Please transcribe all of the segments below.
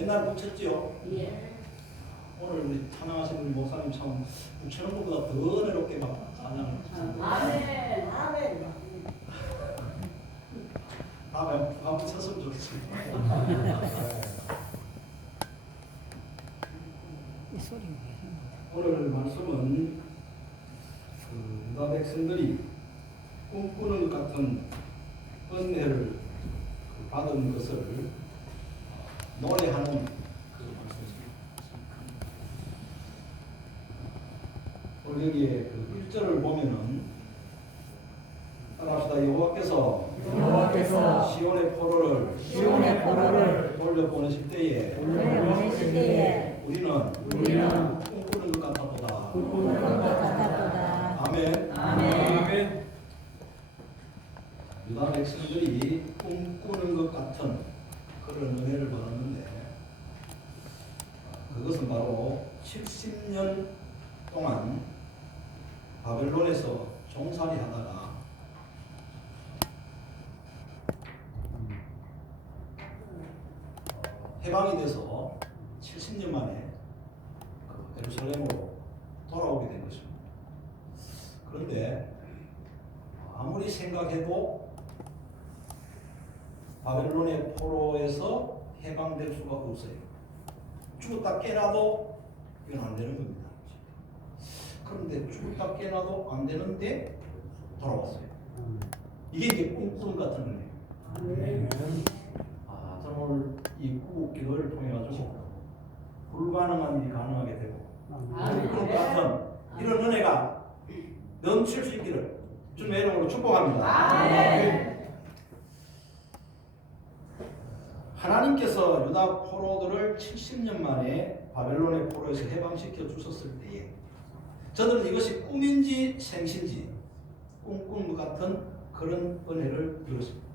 옛날 붙였지요? 예. 오늘 우리 찬양하신 우리 목사님 참 붙이는 것보다 더 은혜롭게 막 찬양을 붙였는데 아멘. 아멘. 다음에 다 붙였으면 좋겠습니다. 오늘 말씀은 그 유다 백성들이 꿈꾸는 것 같은 은혜를 받은 것을 노래하는 그 말씀입니다. 오늘 여기에 그 1절을 보면은 따라합시다. 여호와께서 시온의 포로를 돌려보내실 때에 우리는 꿈꾸는 것 같았도다. 아멘. 유다 백성들이 꿈꾸는 것 같은 그런 은혜를 받았는데 그것은 바로 70년 동안 바벨론에서 종살이 하다가 해방이 돼서 70년 만에 그 예루살렘으로 돌아오게 된 것입니다. 그런데 아무리 생각해도 바벨론의 포로에서 해방될 수가 없어요. 죽었다 깨나도 이건 안 되는 겁니다. 그런데 죽었다 깨나도 안 되는데 돌아왔어요. 이게 이제 꿈꾸는 같은 거예요. 저는 오늘 이 구국 기도를 통해 가지고 불가능한 일이 가능하게 되고 꿈꾸는 같은 이런 은혜가 넘칠 수 있기를 주님의 이름으로 축복합니다. 하나님께서 유다 포로들을 70년 만에 바벨론의 포로에서 해방시켜 주셨을 때에 저들은 이것이 꿈인지 생신지 꿈꾸는 것 같은 그런 은혜를 누렸습니다.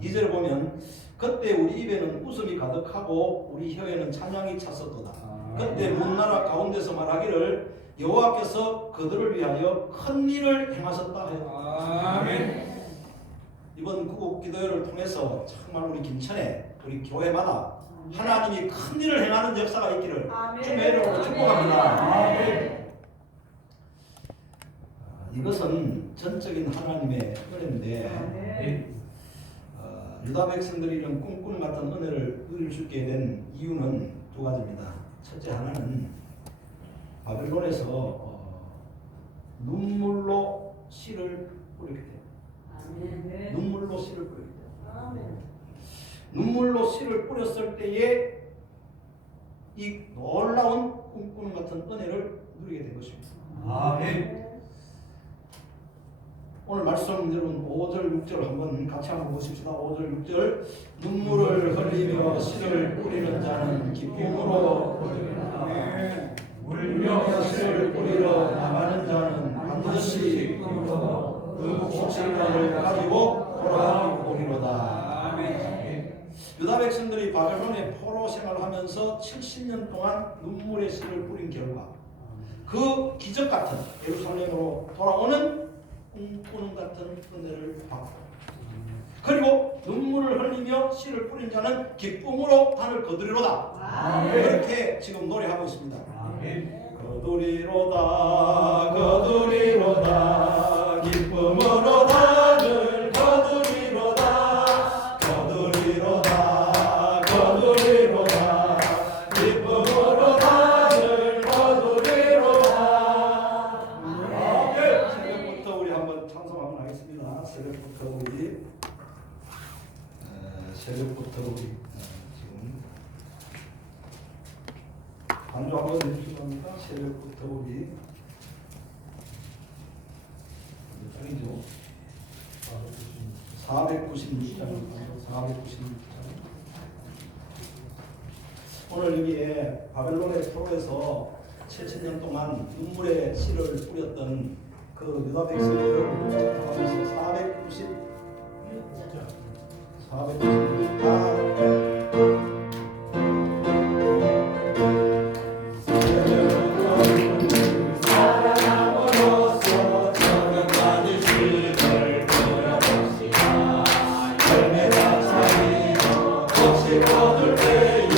2절을 보면 그때 우리 입에는 웃음이 가득하고 우리 혀에는 찬양이 찼었도다. 그때 문나라 가운데서 말하기를 여호와께서 그들을 위하여 큰 일을 행하셨다 하였다. 아멘. 이번 구국 기도회를 통해서 정말 우리 김천에 우리 교회마다 하나님이 큰 일을 행하는 역사가 있기를 주님의 이름으로 축복합니다. 아멘. 이것은 전적인 하나님의 은혜인데 유다 백성들이 이런 꿈꾸는 같은 은혜를 누릴 수 있게 된 이유는 두 가지입니다. 첫째 하나는 바벨론에서 눈물로 씨를 뿌리게 돼요. 눈물로 씨를 뿌리게 돼요. 눈물로 씨를 뿌렸을 때에 이 놀라운 꿈꾸는 같은 은혜를 누리게 된 것입니다. 아멘. 오늘 말씀 여러분 5절 6절 한번 같이 한번 보십시다. 5절 6절 눈물을 흘리며 씨를 뿌리는 자는 기쁨으로 울며 씨를 뿌리러 나가는 자는 반드시 그 고침을 가지고 돌아오리로다. 유다 백성들이 바벨론의 포로 생활을 하면서 70년 동안 눈물의 씨를 뿌린 결과 그 기적 같은 예루살렘으로 돌아오는 꿈꾸는 같은 은혜를 받고 그리고 눈물을 흘리며 씨를 뿌린 자는 기쁨으로 단을 거두리로다. 이렇게 지금 노래하고 있습니다. 거두리로다 거두리로다 기쁨으로 단을 거두리로다 거두리로다 거두리로다 기쁨으로 단을 거두리로다. 새벽부터 우리 한번 찬송 한번 하겠습니다. 새벽부터 우리 지금 반주 한번 해주시기 합니다. 새벽부터 우리 몇 장이죠? 496장입니다. 496장. 오늘 여기에 바벨론의 포로에서 70년 동안 눈물의 씨를 뿌렸던 그 유다 백성들을 포함해서 496장 거둘 때에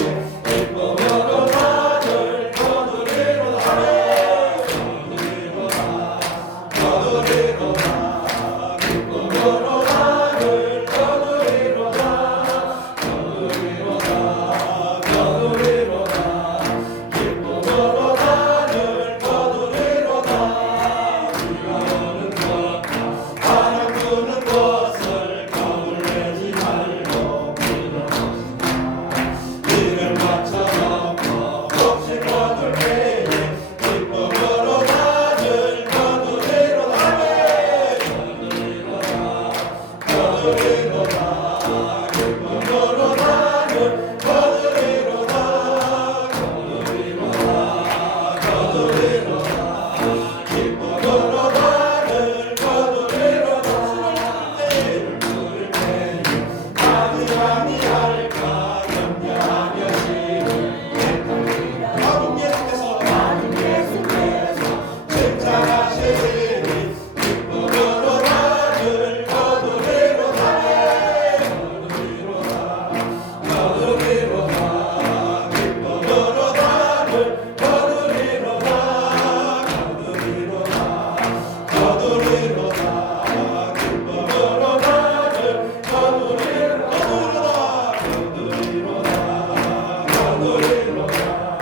거두리로다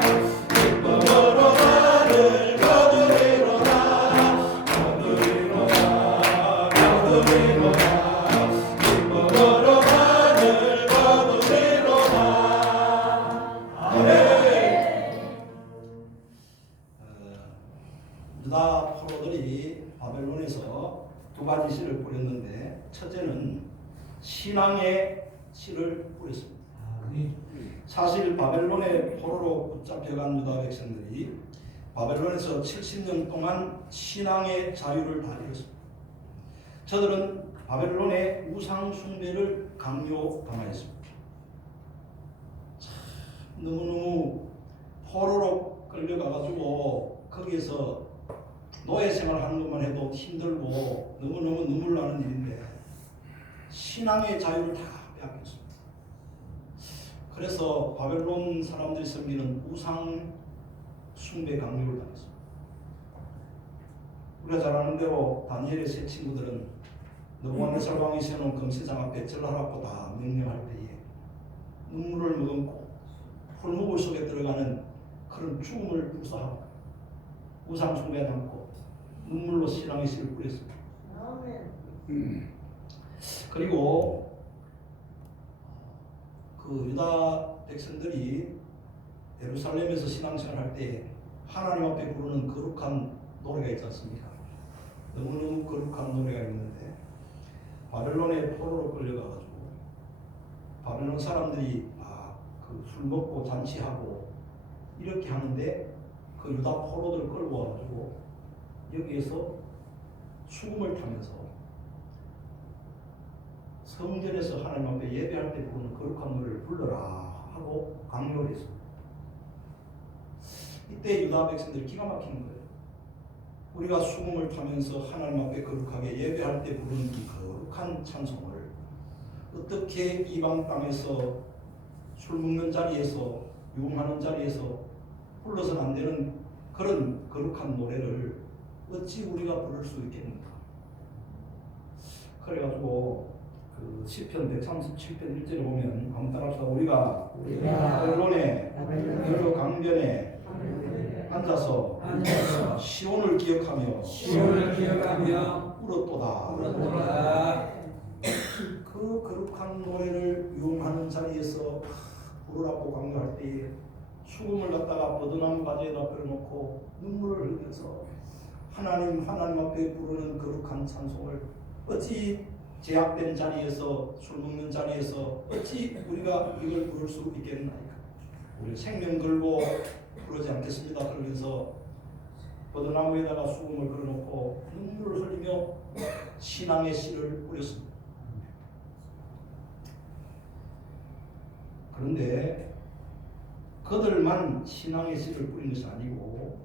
기쁨으로 나를 거두리로다 거두리로다 거두리로다 기쁨으로 나를 거두리로다 아멘. 유다 포로들이 바벨론에서 두 가지 씨를 뿌렸는데 첫째는 신앙의 씨를 뿌렸습니다. 사실 바벨론의 포로로 붙잡혀간 유다 백성들이 바벨론에서 70년 동안 신앙의 자유를 다 잃었습니다. 저들은 바벨론의 우상 숭배를 강요당하였습니다. 너무너무 포로로 끌려가가지고 거기에서 노예 생활하는 것만 해도 힘들고 너무너무 눈물 나는 일인데 신앙의 자유를 다 빼앗겼습니다. 그래서 바벨론 사람들이 섬기는 우상 숭배 강요를 당했습니다. 우리가 잘 아는 대로 다니엘의 세 친구들은 느부갓네살 왕이 세워놓은 금세장 앞에 절하라고 다 명령할 때에 눈물을 머금고 풀무불 속에 들어가는 그런 죽음을 묵사하고 우상 숭배하지 않고 눈물로 신앙의 씨를 뿌렸습니다. 그리고 그 유다 백성들이 예루살렘에서 신앙생활할 때 하나님 앞에 부르는 거룩한 노래가 있지 않습니까? 너무너무 거룩한 노래가 있는데 바벨론의 포로로 끌려가가지고 바벨론 사람들이 그 술 먹고 잔치하고 이렇게 하는데 그 유다 포로들을 끌고 와가지고 여기에서 수금을 타면서 성전에서 하나님 앞에 예배할 때 부르는 거룩한 노래를 불러라 하고 강요를 했습니다. 이때 유다 백성들이 기가 막히는 거예요. 우리가 수금을 타면서 하나님 앞에 거룩하게 예배할 때 부르는 이 거룩한 찬송을 어떻게 이방 땅에서 술 먹는 자리에서 유흥하는 자리에서 불러서는 안 되는 그런 거룩한 노래를 어찌 우리가 부를 수 있겠는가? 그래가지고 그 시편 137편 1절에 보면 한번 따라합시다. 우리가 바벨론의 여러 강변에 앉아서 시온을 기억하며 울었도다. 그 거룩한 노래를 유흥하는 자리에서 부르라고 강요할 때에 수금을 갖다가 버드나무 가지에다 펴놓고 눈물을 흘리면서 하나님 앞에 부르는 거룩한 찬송을 어찌 제약된 자리에서 술 먹는 자리에서 어찌 우리가 이걸 부를 수 있겠나이까? 우리 생명 걸고 부르지 않겠습니다. 그러면서 버드나무에다가 수금을 걸어놓고 눈물을 흘리며 신앙의 씨를 뿌렸습니다. 그런데 그들만 신앙의 씨를 뿌린 것이 아니고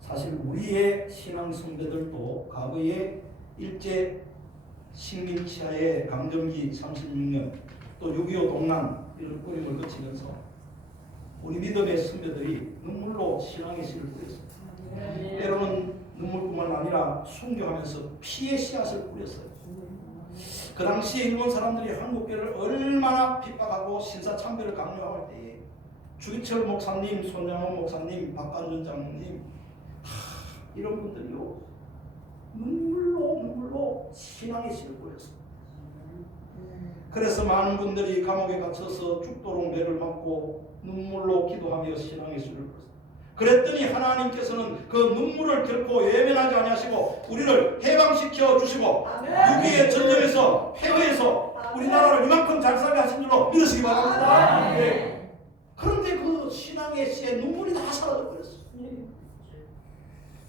사실 우리의 신앙 선배들도 과거에 일제 식민치하의 강점기 36년 또 6.25 동란 이런 꾸림을 거치면서 우리 믿음의 선배들이 눈물로 신앙의 씨를 뿌렸습니다. 때로는 눈물뿐만 아니라 순교하면서 피의 씨앗을 뿌렸어요. 그 당시에 일본 사람들이 한국교를 얼마나 핍박하고 신사참배를 강요할 때에 주기철 목사님, 손양원 목사님, 박관준 장로님 이런 분들이요 눈물로 신앙의 씨를 뿌렸습니다. 그래서 많은 분들이 감옥에 갇혀서 죽도록 매를 맞고 눈물로 기도하며 신앙의 씨를 뿌렸습니다. 그랬더니 하나님께서는 그 눈물을 결코 외면하지 아니하시고 우리를 해방시켜 주시고 6.25의 전쟁에서 패배해서 우리나라를 이만큼 잘 살게 하신 줄로 믿으시기 바랍니다. 네. 그런데 그 신앙의 씨의 눈물이 다 사라져 버렸어요.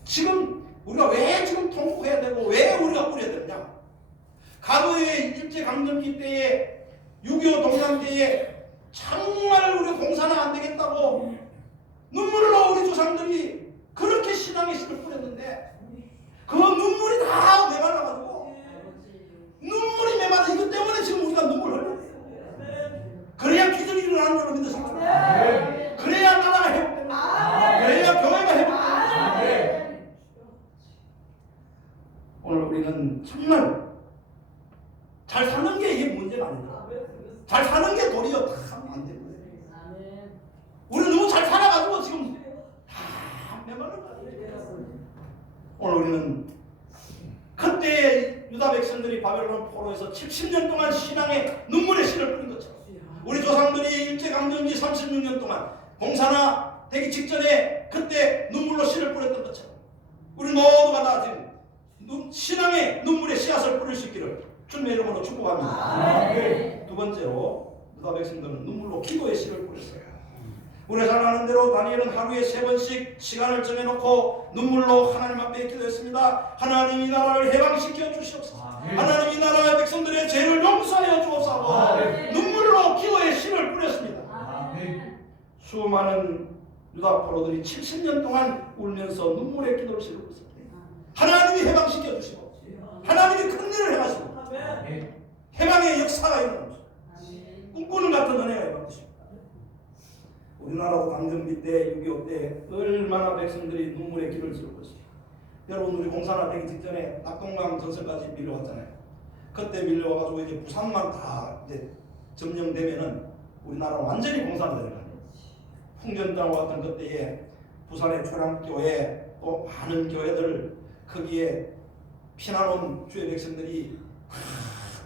지금 우리가 왜 지금 통곡해야 되고 왜 우리가 뿌려야 되느냐? 과거의 일제강점기 때에 6.25 동란 때에 정말 우리 공사는 안 되겠다고 눈물로 우리 조상들이 그렇게 신앙의 씨를 뿌렸는데 그 눈물이 다 메말라가지고 눈물이 메말라 이것 때문에 지금 우리가 눈물을 흘려야 돼요. 그래야 기적이 일어나는 줄 믿으십니다. 그래야 나라가 회복됩니다. 그래야 교회가 회복됩니다. 오늘 우리는 정말 잘 사는 게 이게 문제가 아니라 잘 사는 게 도리어 다 안 되는 거예요. 오늘 우리는 그때 유다 백성들이 바벨론 포로에서 70년 동안 신앙의 눈물의 씨를 뿌린 것처럼 우리 조상들이 일제강점기 36년 동안 공산화 되기 직전에 그때 눈물로 씨를 뿌렸던 것처럼 우리 모두가 다 지금 신앙의 눈물의 씨앗을 뿌릴 수 있기를 주님의 이름으로 축복합니다. 두 번째로 유다 백성들은 눈물로 기도의 씨를 뿌렸어요. 우리가 잘 아는 대로 다니엘은 하루에 3번씩 시간을 정해놓고 눈물로 하나님 앞에 기도했습니다. 하나님 이 나라를 해방시켜 주시옵소서. 하나님 이 나라의 백성들의 죄를 용서하여 주옵소서. 눈물로 기도의 씨를 뿌렸습니다. 수많은 유다 포로들이 70년 동안 울면서 눈물의 기도를 실었습니다. 하나님이 해방시켜 주시고 하나님이 큰 일을 행하시고 해방의 역사가 일어납니다. 꿈꾸는 같은 은혜가 일어납니다. 우리나라도 강점기 때 6.25 때 얼마나 백성들이 눈물의 기도를 지르고 있습니다. 여러분 우리 공산화 되기 직전에 낙동강 전선까지 밀려왔잖아요. 그때 밀려와가지고 이제 부산만 다 이제 점령되면은 우리나라 완전히 공산화되는 거예요. 풍전당과 같은 그때에 부산의 초량교회 또 많은 교회들 거기에 피난온 주의 백성들이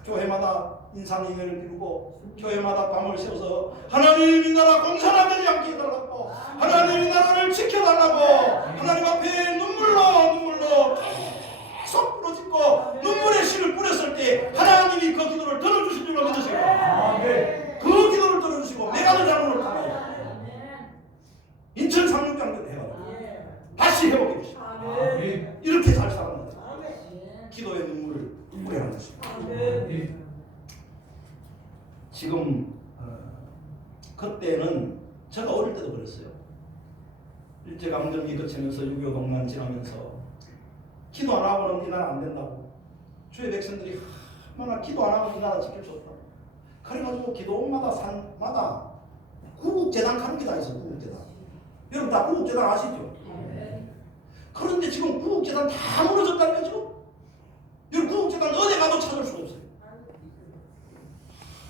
교회마다 인산인회를 이루고 교회마다 밤을 새워서 하나님 이 나라 공산화되지 않게 해달라고 하나님 이 나라를 지켜달라고 하나님 앞에 눈물로 계속 부르짖고 눈물의 씨를 뿌렸을 때 하나님이 그 기도를 들어주신 줄로 믿으세요. 그 기도를 들어주시고 메가드 장로를 통하여 인천 상륙장도 해가지고 다시 회복해 주시고 이렇게 잘 살았는데 기도의 눈물을 뿌려는 것입니다. 지금 그때는 제가 어릴 때도 그랬어요. 일제강점기 거치면서 6.25 동란 지나면서 기도 안 하고는 이 나라 안 된다고 주의 백성들이 얼마나 기도 안 하고 이 나라 지킬 수 없다고 그래가지고 기도원마다 산마다 구국재단 가는 게 다 있어요. 구국재단 여러분 다 구국재단 아시죠? 그런데 지금 구국재단 다 무너졌다는 거죠. 여러분 구국재단 어디 가도 찾을 수가 없어요.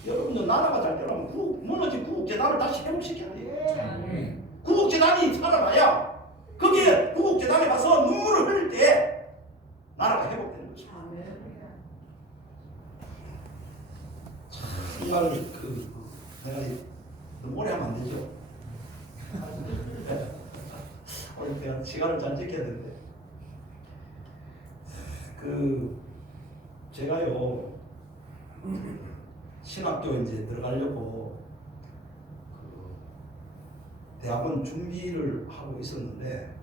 여러분들 나라가 잘 되려면 무너진 구국재단을 다시 회복시켜야 돼요. 구국재단이 살아나야 거기에 구국재단에 가서 눈물을 흘릴 때 나라가 회복되는 거죠. 정말 내가 너무 오래 하면 안 되죠. 오늘 내가 시간을 잘 지켜야 되는데 제가요 신학교 이제 들어가려고 대학원 준비를 하고 있었는데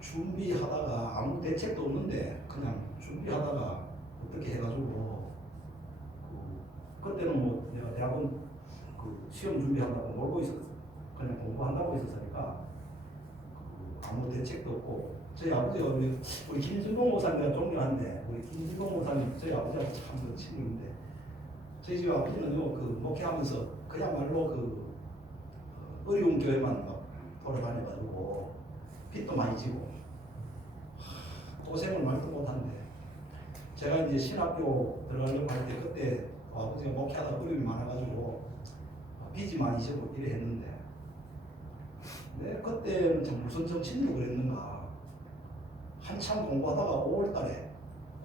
준비하다가 아무 대책도 없는데 그냥 준비하다가 어떻게 해가지고 그때는 뭐 내가 대학원 시험 준비한다고 놀고 있었어. 그냥 공부한다고 있었으니까 아무 대책도 없고 저희 아버지가 우리 김진봉 목사님 존경하는데 우리 김진봉 목사님 저희 아버지하고 참 친구인데 저희 집 아버지는요 목회하면서 그야말로 어려운 교회만 막 돌아다녀가지고 빚도 많이 지고 고생을 많이도 못하는데 제가 이제 신학교 들어가려고 할 때 그때 아버지가 목회하다 어려움이 많아가지고 빚이 많이 지고 이래 했는데 그때는 참 무슨 정신으로 그랬는가 한참 공부하다가 5월달에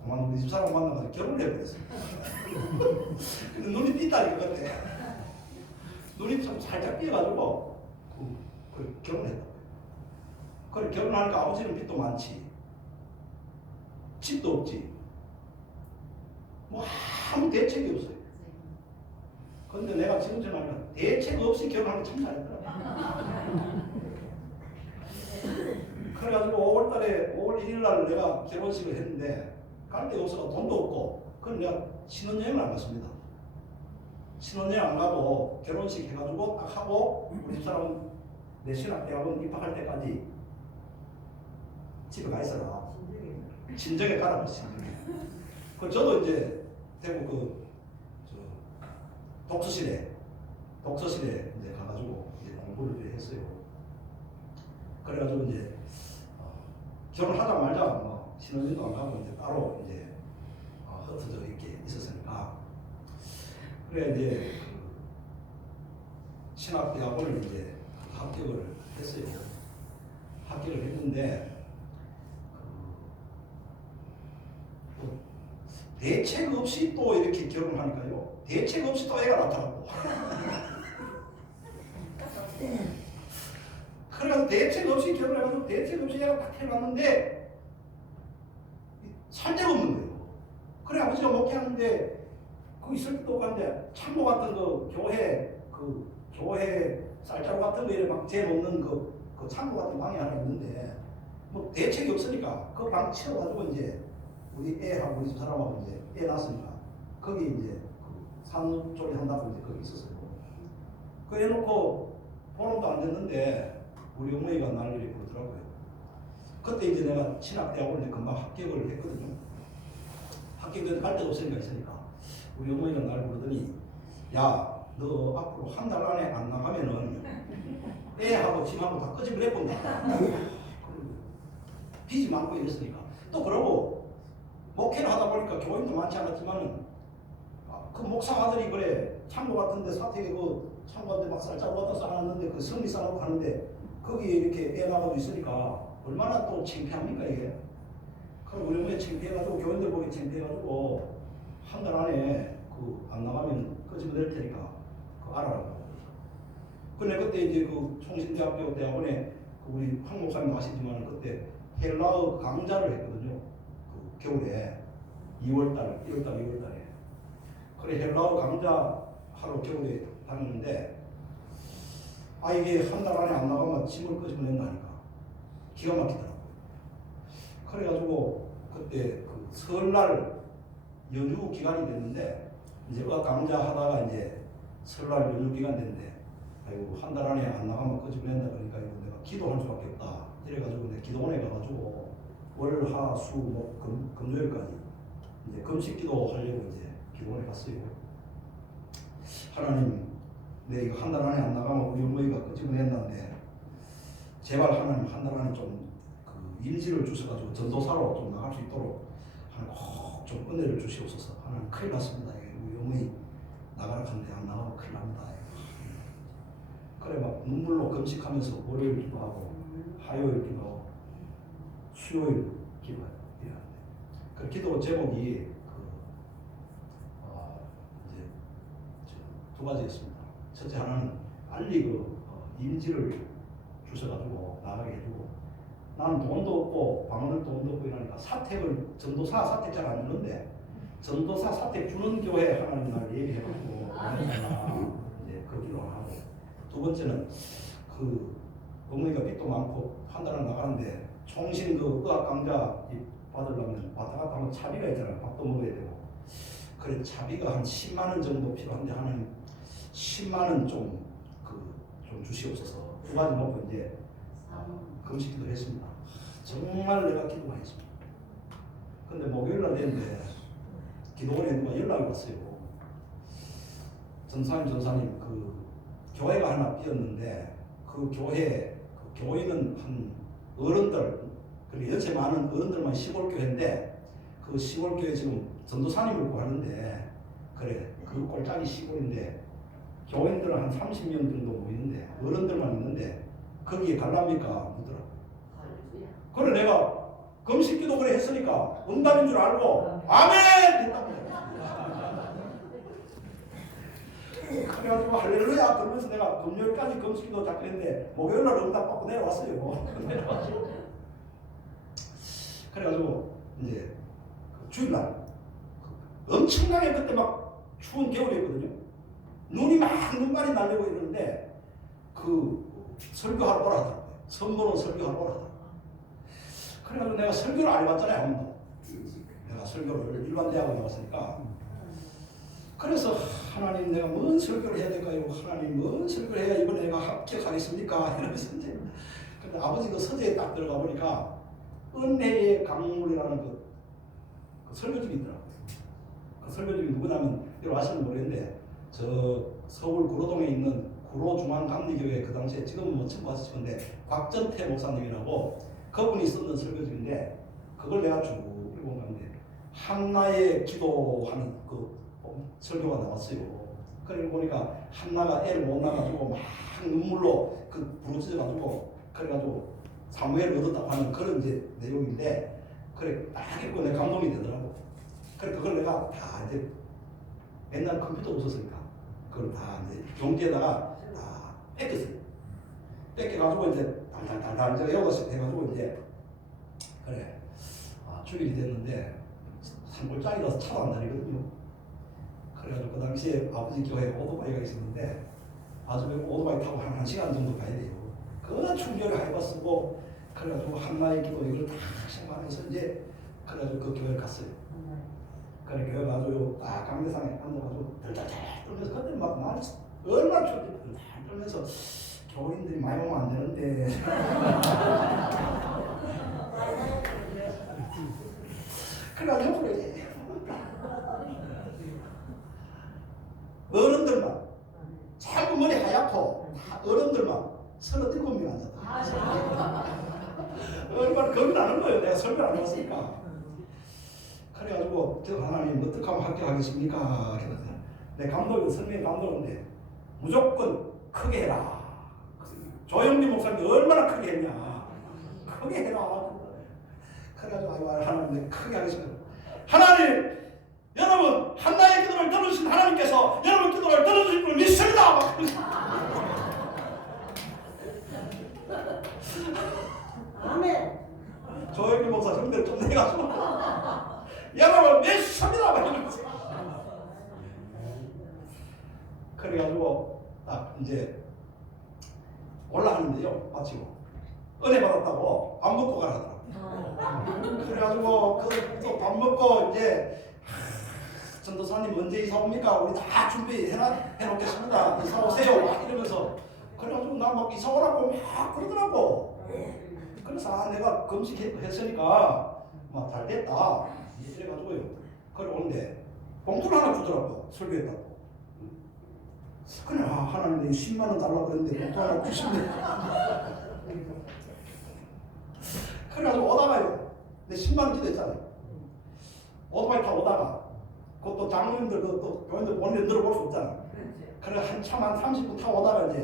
그만 우리 집사람 만나가지고 결혼을 해버렸어요. 근데 눈이 삐다니까 그때 눈이 좀 살짝 삐어가지고 결혼했다. 그래 결혼하니까 아버지는 빚도 많지 집도 없지 뭐 아무 대책이 없어요. 근데 내가 지금 생각하니까 대책 없이 결혼하는 게 참 잘했더라. 그래가지고 5월달에 5월 1일날 내가 결혼식을 했는데 갈 데가 없어서 돈도 없고 그럼 내가 신혼여행을 안 갔습니다. 신혼여행 안 가고 결혼식 해가지고 딱 하고 우리 집사람은 내 신학대학원 입학할 때까지 집에 가 있어라. 진정에 가라고 진정에. 저도 이제 대구 독서실에 이제 가가지고 이제 공부를 이제 했어요. 그래가지고 이제 결혼하자 말자 뭐 신혼여행도 안 가고 이제 따로 이제 흩어져 이렇게 있었으니까 그래 이제 신학대학원을 이제 합격을 했어요. 합격을 했는데 대책 없이 또 이렇게 결혼하니까요. 대책 없이 또 애가 나타나고. 그래서 대책 없이 결혼해가지고 대책 없이 애가 딱 태어났는데 살 데가 없는 거예요. 그래 아버지가 목회하는데 거기 있을 때도 없는데 참모 같은 교회 쌀자루 같은 거 이렇게 막 재놓는 그 참고 같은 방이 하나 있는데 뭐 대책이 없으니까 그 방 치워가지고 이제 우리 애하고 우리 집 사람하고 이제 애 낳았으니까 거기 이제 그 산후조리 한다고 이제 거기 있었어요. 그 해놓고 보름도 안 됐는데 우리 어머니가 날 이렇게 부르더라고요. 그때 이제 내가 신학대학을 이제 금방 합격을 했거든요. 합격을 갈 데가 없으니까 우리 어머니가 날 부르더니 야 너 앞으로 한 달 안에 안 나가면은 애하고 짐하고 다 끄집어내 본다. 빚이 많고 이랬으니까. 또 그러고 목회를 하다 보니까 교인도 많지 않았지만은 그 목사 아들이 그래 창고 같은데 사택에 그 창고 같은데 막 쌀자루 갖다 쌓아놨는데 그 성리 쌓아놓고 하는데 거기에 이렇게 애 나가도 있으니까 얼마나 또 창피합니까 이게. 그럼 우리 어머니 창피해가지고 교인들 보기 창피해가지고 한 달 안에 그 안 나가면 끄집어낼 테니까 그거 알아라고. 근데 그때 이제 그 총신대학교 대학원에 그 우리 황 목사님 아시지만 그때 헬라어 강좌를 했거든요. 그 겨울에 2월달, 1월달에. 그래 헬라어 강좌 하러 겨울에 다녔는데 이게 한 달 안에 안 나가면 짐을 끄집어낸다니까 기가 막히더라고요. 그래가지고 그때 그 설날 연휴 기간이 됐는데 이제 의학 강좌 하다가 이제 설날 연휴 기간 됐는데 아이고 한 달 안에 안 나가면 끄집어낸다 그러니까 이거 내가 기도할 수밖에 없다. 이래가지고 내가 기도원에 가가지고 월, 화, 수, 목, 금요일까지 이제 금식기도 하려고 이제 기도원에 갔어요. 하나님, 내 이거 한 달 안에 안 나가면 우리 어머니가 끄집어낸다는데 제발 하나님 한 달 안에 좀 그 임지를 주셔가지고 전도사로 좀 나갈 수 있도록 하나님 꼭 좀 은혜를 주시옵소서. 하나님 큰일 났습니다. 우리 어머니 나가라 하는데 안 나가면 큰일 납니다. 그래 막 눈물로 금식하면서 월요일 기도하고 화요일 기도하고 수요일 기도해요. 그 기도 제목이 이제 두 가지였습니다. 첫째 하나는 빨리 임지를 주셔가지고 나가게 해주고 나는 돈도 없고 방언을 돈도 없고 이러니까 전도사 사택 잘 안 주는데 전도사 사택 주는 교회 하나님 날 얘기해가지고 이제 그 기도 하고 두 번째는 그 어머니가 빚도 많고 한 달은 나가는데 총신 그 의학 강좌 받으려면 왔다 갔다 하면 차비가 있잖아요. 밥도 먹어야 되고 그래 차비가 한 10만 원 정도 필요한데 하나님 10만 원 좀 주시옵소서. 두 가지 놓고 이제 금식기도 했습니다. 정말 내가 기도 많이 했습니다. 근데 목요일날 됐는데 기도원에 누가 연락이 왔어요. 전사님 그 교회가 하나 비었는데 그 교회는 한 어른들 그리고 연세 많은 어른들만 시골교회인데 그 시골교회 지금 전도사님을 구하는데 그래 그 꼴짝이 시골인데 교인들은 한 30명 정도 모이는데 어른들만 있는데 거기에 갈랍니까? 묻더라고요. 그래 내가 금식기도 그래 했으니까 응답인 줄 알고 아멘! 했다고 그래가지고 할렐루야 그러면서 내가 금요일까지 금식기도 잡고 했는데 목요일날 응답 받고 내려왔어요. 그래가지고 이제 주일날 엄청나게 그때 막 추운 겨울이었거든요. 눈이 막 눈발이 날리고 이러는데 그 설교하러 오라 하더라고요. 선보는 설교하러 오라 하더라고요. 그래가지고 내가 설교를 안 해봤잖아요. 한 번도. 내가 설교를 일반 대학을 나왔으니까 그래서 하나님 내가 뭔 설교를 해야 될까요? 하나님 뭔 설교를 해야 이번에 내가 합격하겠습니까? 이러면서 이제 근데 아버지 그 서재에 딱 들어가 보니까 은혜의 강물이라는 그 설교집이 있더라고요. 그 설교집이 누구냐면 여러분 아시는 모르겠는데 저 서울 구로동에 있는 구로중앙감리교회 그 당시에 지금은 뭐 친구 와서 싶은데 곽전태 목사님이라고 그분이 썼던 설교집인데 그걸 내가 쭉 읽어본 건데 한나의 기도하는 그 설교가 나왔어요. 그래 보니까 한나가 애를 못 낳아가지고 막 눈물로 부르짖어가지고 그래가지고 사무엘을 얻었다고 하는 그런 이제 내용인데 그래 딱 읽고 내가 감동이 되더라고. 그래 그걸 내가 다 이제 맨날 컴퓨터 없었으니까 그걸 다 이제 용지에다가 다 뺏겼어요. 뺏겨가지고 이제 달달달달 이제 외워서 해가지고 이제 그래 주일이 됐는데 산골짜기라서 차도 안 다니거든요. 그래가지고 그 당시에 아버지 교회에 오토바이가 있었는데 아주 오토바이 타고 한 1시간 정도 가야 돼요. 그 충격을 해봤고 그래가지고 한마디 기도 이걸 다 생각해서 이제 그래가지고 그 교회를 갔어요. 그래 교회 가지고 딱 강대상에 앉아가지고 덜덜덜 떨면서 그때 막 날 얼마나 춥게 덜덜 떨면서 교인들이 많이 오면 안 되는데 그래가지고 그래 어른들만 자꾸 머리 하얗고 다 어른들만 37명 앉았다. 얼마나 겁이 나는 거예요. 내가 설명 안 했으니까. 그래가지고 저 하나님 어떻게 하면 합격하겠습니까? 그랬더니 내 감독이 선생님 감독인데 무조건 크게 해라. 조영기 목사님이 얼마나 크게 했냐. 크게 해라. 그래가지고 아이고 하나님 크게 하겠습니다. 하나님 여러분 한나의 기도를 들으신 하나님께서 여러분 기도를 들어주실 줄 믿습니다. 아멘. 조영기 목사 형들 좀 내가지고 여러분 믿습니다. 그래가지고 딱 이제 올라가는데요. 마치고 은혜 받았다고 밥 먹고 가라더라고. 그래가지고 그 또 밥 먹고 이제 전도사님 언제 이사 옵니까? 우리 다 준비해놓겠습니다. 이사 오세요. 막 이러면서 그래가지고 나 막 이사 오라고 막 그러더라고. 그래서 내가 금식했으니까 막 잘 됐다. 이래가지고요. 그래 오는데 봉투를 하나 주더라고. 설교했다고. 그래 하나님 내가 10만 원 달라고 그랬는데 봉투 하나 주시면 그래가지고 오다가요. 내 10만 원 기도했잖아요. 오토바이 타고 오다가 그것도 장로님들 또 교인들 본인 들어볼 수 없잖아. 그래 한참 한 30분 타고 오다가 이제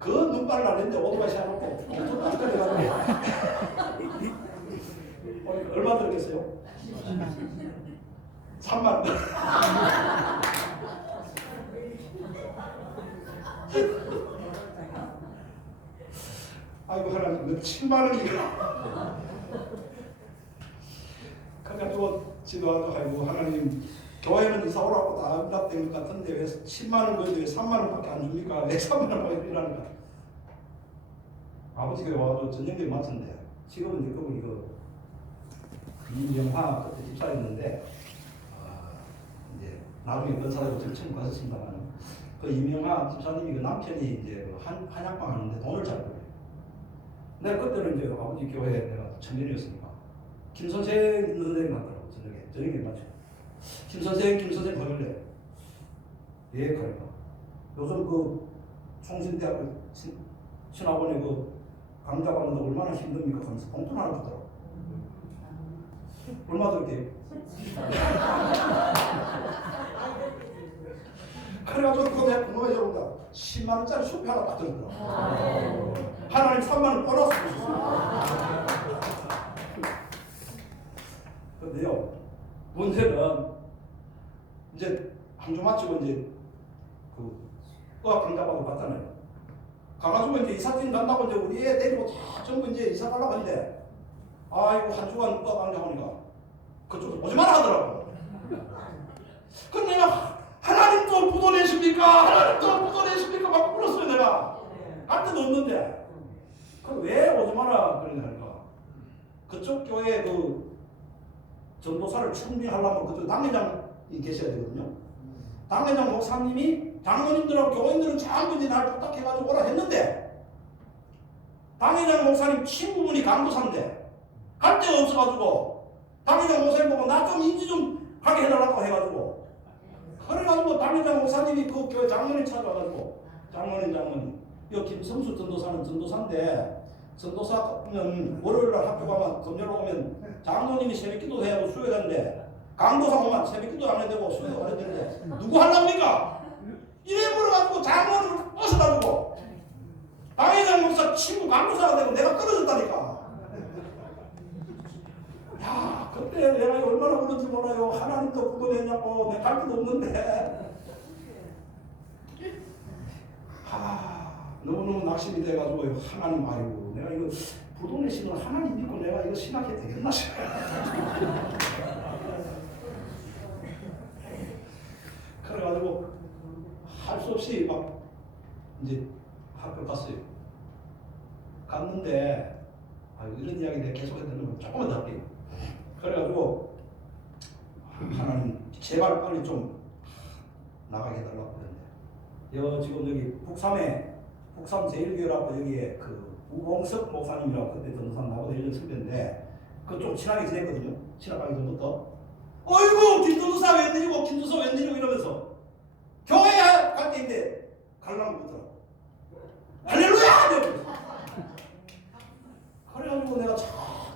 그 눈발을 안 했는데 오토바이 세워놓고 봉투 딱 꺼내가지고 얼마 들었겠어요? 3만 원. 아이고 하나님 7만 원이야. 그래가지고 지도하고 아이고 하나님 교회는 이사 오라고 다 응답된 것 같은데 왜 7만 원 건데 왜 3만 원밖에 안 줍니까? 왜 3만 원밖에 이러는가? 아버지 교회 와가지고 전쟁들이 맞췄는데 지금은 이제 그분 이거 이명화 그때 집사였는데 이제 나중에 변사되고 지금 처음 가셨습니다만 그 이명화 집사님이 그 남편이 이제 한약방 하는데 돈을 잘 벌어요. 내가 그때는 이제 아버지 교회에 내가 청년이었으니까 김 선생 선생님 같더라고. 저녁에 맞죠. 김 선생 보길래 예 그러니까 요즘 그 총신대학교 신학원에 그 강좌 받는데 얼마나 힘듭니까? 하면서 봉투를 하나 주더라고. 얼마 들게요? 그래가지고 그거 내가 궁금해져본다. 10만 원짜리 수표 하나 딱 들더라고. 하나님 3만 원 보너스 주셨어요. 근데요, 문제는 이제 한 주 마치고 이제 그 의학 강좌받고 갔잖아요. 가가지고 이제 이사팀 간다고 이제 우리 애 데리고 다 전부 이제 이사 가려고 했는데, 아이고 한 주간 의학 강좌 하니까 그쪽에서 오지 마라 하더라고. 그럼 내가 하나님 또 부도내십니까? 하나님 또 부도내십니까? 막 불렀어요 내가. 갈 데도 없는데. 그럼 왜 오지 마라 그러니까 그쪽 교회 그 전도사를 충비하려면 그쪽 당회장이 계셔야 되거든요. 당회장 목사님이 장로님들하고 교인들은 전부 이제 날 부탁해가지고 오라 했는데 당회장 목사님 친구분이 강도사인데 갈 데가 없어가지고 당회장 목사님 보고 나 좀 인지 좀 하게 해달라고 해가지고 그래가지고 당회장 목사님이 그 교회 장로님 찾아와가지고 장로님 이 김성수 전도사는 전도사인데 전도사는 월요일날 학교 가면 금요일 오면 장로님이 새벽기도 해야 하고 수요일 하는데 강도사 오면 새벽기도 안 해야 되고 수요일 안 해야 되는데 누구 하려합니까? 이래 물어가지고 장로님을 꼬셔가지고 당회장 목사 친구 강도사가 되고 내가 떨어졌다니까. 야, 그때 내가 얼마나 울었는지 몰라요. 하나님도 구원했냐고. 내가 갈 데도 없는데. 너무너무 낙심이 돼가지고 하나님 아이고 내가 이거 부동의 신은 하나님 믿고 내가 이거 신학해도 되겠나 싶어요. 그래가지고 할 수 없이 막 이제 학교 갔어요. 갔는데 이런 이야기 내가 계속 해드리면 조금만 더 할게요. 그래가지고 하나님 제발 빨리 좀 나가게 해달라고 그랬는데 지금 여기 북삼 제일교회라고 여기에 그 우봉석 목사님이라고 그때 전도사 나보다 1년 선배인데 그좀 친하게 지냈거든요. 친하기 전부터 어이구 김전도사 웬일이고 김전도사 웬일이고 이러면서 교회에 갈 때인데 갈라면 붙더라고. 할렐루야! 이러면서. 그래가지고 내가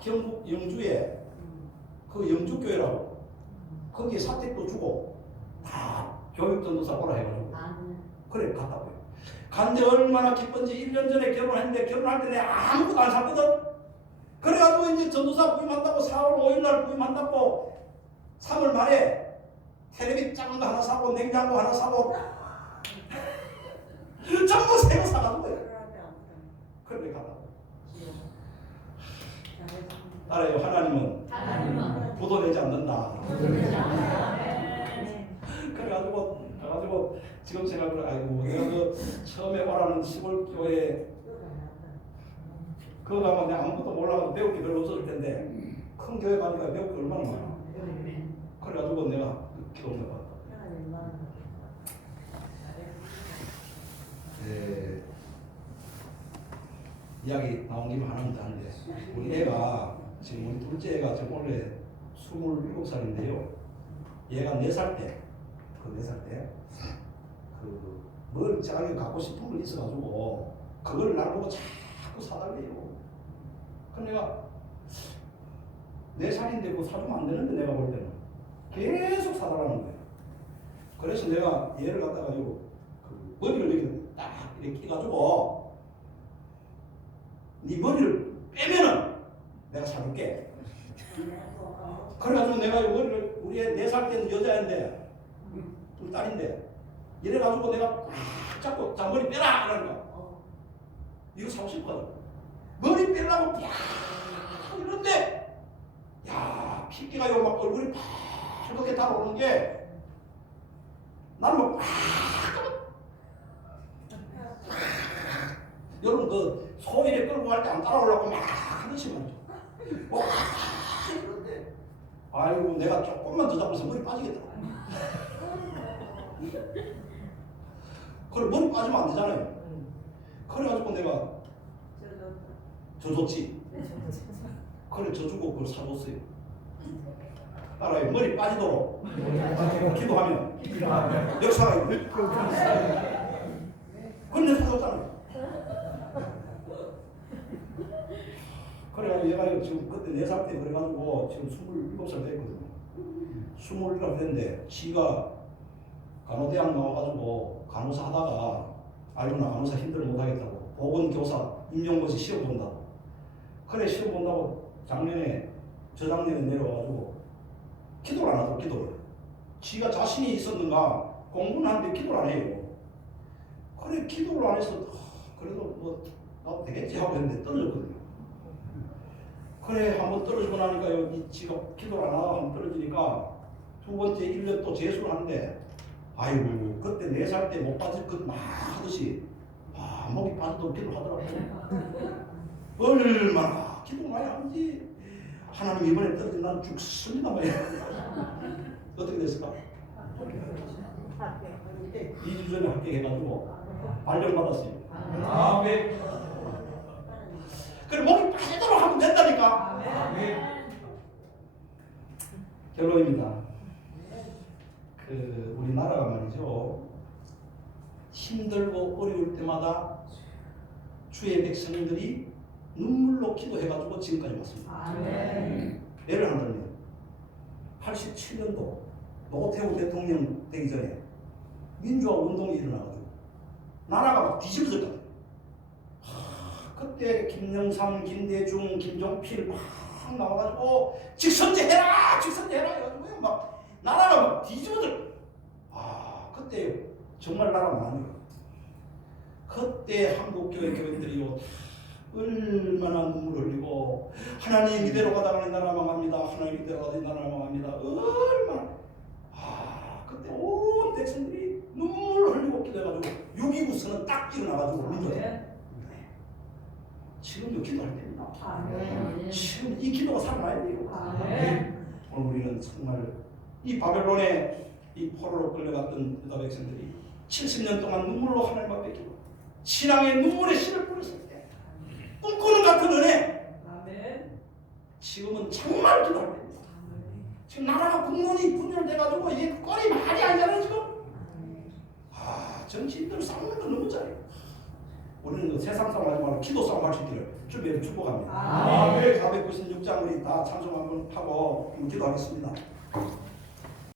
경북 영주에 그 영주교회라고 거기에 사택도 주고 다 교육전도사 오라 해가지고 그래 갔다고요. 간데 얼마나 기쁜지 1년 전에 결혼했는데 결혼할 때 내가 아무것도 안 샀거든. 그래가지고 이제 전도사 부임한다고 4월 5일날 부임한다고 3월 말에 텔레비 작은 거 하나 사고 냉장고 하나 사고 전부 새거 사가는 거예요. 그래 갔다고. 따라요. 하나님은 부도되지 않는다. 그래가지고 지금 생각을 아이고 내가 그 처음에 오라는 시골교회 그거 가면 내가 아무것도 몰라서 배울 게 별로 없었을 텐데 큰 교회 가니까 배울 게 얼마나 많아. 그래가지고 내가 기도를 해봤다. 네, 이야기 나온 김에 하나만 더 하는데 우리 애가 지금 우리 둘째 애가 지금 원래 27살인데요. 얘가 4살 때 그 4살 때 뭘 자기가 갖고 싶은 걸 있어가지고 그걸 날 보고 자꾸 사달래요. 그럼 내가 4살인데 그거 사주면 안 되는데 내가 볼 때는 계속 사달라는 거예요. 그래서 내가 얘를 갖다가 그 머리를 이렇게 딱 이렇게 끼가지고 네 머리를 빼면은 내가 사줄게. 그래가지고 내가 머리를 우리 애 4살 때는 여자인데 우리 딸인데 이래가지고 내가 꽉 잡고 자 머리 빼라 그러니까 이거 사고 싶거든. 머리 빼려고 팍 이런데 야 핏기가 요 막 얼굴이 빨갛게 달아오는 게 나는 막 여러분 그 소일에 끌고 갈 때 안 따라오려고 막 하듯이 말이죠. 와 이런데 아이고 내가 조금만 더 잡으면서 머리 빠지겠다. 그래 머리 빠지면 안 되잖아요. 그래가지고 내가 져줬지. 그래 져주고 그걸 사줬어요. 따라요. 머리 빠지도록 기도하면 역사가 있고 그건 내가 사줬잖아요. 그래가지고 얘가 지금 그때 4살 때 그래가지고 지금 27살 됐거든요. 27살 됐는데 지가 간호대학 나와가지고 간호사 하다가 아이고 나 간호사 힘들어 못하겠다고 보건교사 임용고시 시험 본다고. 그래 시험 본다고 저작년에 내려와가지고 기도를 안 하더라고. 기도를 지가 자신이 있었는가 공부는 하는데 기도를 안 해요. 그래 기도를 안 해서 그래도 뭐 나도 되겠지 하고 했는데 떨어졌거든요. 그래 한번 떨어지고 나니까 여기 지가 기도를 안 하다가 한번 떨어지니까 두 번째 1년 또 재수를 하는데 아이고 그때 4살 때 못 빠질 것 막 하듯이 목이 빠져도 기도를 하더라고요. 얼마나 기도 많이 하는지 하나님 이번에 떨어진 난 죽습니다 말이야. 어떻게 됐을까? 2주 전에 합격해가지고 발령받았어요. 아멘. 그래 목이 빠지도록 하면 된다니까. 아멘. 결론입니다. 우리나라가 말이죠. 힘들고 어려울 때마다 주의 백성들이 눈물로 기도해가지고 지금까지 왔습니다. 아멘. 예를 들면 87년도 노태우 대통령 되기 전에 민주화 운동이 일어나가지고 나라가 막 뒤집어졌거든요. 그때 김영삼, 김대중, 김종필 막 탁 나와가지고 직선제해라 직선제해라 해가지고 막 나라가 막 뒤집어들. 아 그때 정말 나라 많아요. 그때 한국교회 교인들이요 얼마나 눈물 흘리고 하나님 이대로 가다가 나라 망합니다. 하나님 이대로 가다가 나라 망합니다. 얼마나 그때 온 백성들이 눈물 흘리고 기도해가지고 6.29선은 딱 일어나가지고 민주화. 지금도 기도할 때입니다. 아멘. 지금 이 기도가 살아나야 돼요. 아멘. 오늘 우리는 정말 이 바벨론에 이 포로로 끌려갔던 유다 백성들이 70년 동안 눈물로 하나님 앞에 기도, 신앙의 눈물의 씨를 뿌렸을 때 꿈꾸는 같은 은혜. 아멘. 지금은 정말 기도할 때입니다. 지금 나라가 국론이 분열돼가지고 이제 꼴이 말이 아니잖아요 지금. 정치인들 싸우는 거 너무 잘해요. 우리는 세상 싸움 하지 말고 기도 싸움 할 수 있기를 주님의 축복합니다. 아멘. 496장 우리 다 찬송 한번 하고 기도하겠습니다.